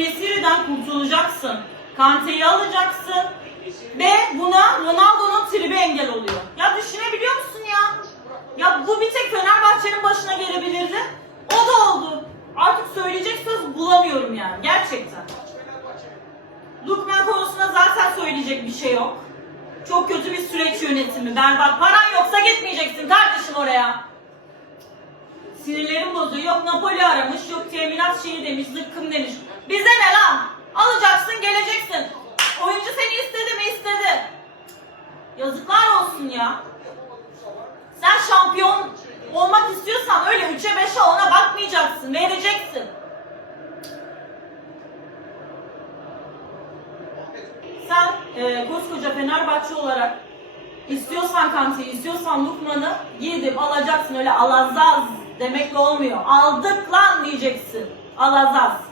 En-Nesyri'den kurtulacaksın. Kante'yi alacaksın. Ve buna Ronaldo'nun tribi engel oluyor. Ya düşünebiliyor musun ya? Ya bu bir tek Fenerbahçe'nin başına gelebilirdi. O da oldu. Artık söyleyecek söz bulamıyorum yani. Gerçekten. Lookman konusunda zaten söyleyecek bir şey yok. Çok kötü bir süreç yönetimi. Berbat. Paran yoksa gitmeyeceksin kardeşim oraya. Sinirlerim bozuyor. Yok Napoli aramış, yok teminat şeyi demiş, zıkkım demiş. Bize ne lan? Alacaksın, geleceksin. Oyuncu seni istedi mi? İstedi. Yazıklar olsun ya. Sen şampiyon olmak istiyorsan öyle 3'e 5'e ona bakmayacaksın. Vereceksin. Sen koskoca Fenerbahçe olarak istiyorsan Kante'yi, istiyorsan Lookman'ı gidip alacaksın. Öyle alazaz demekle olmuyor. Aldık lan diyeceksin. Alazaz.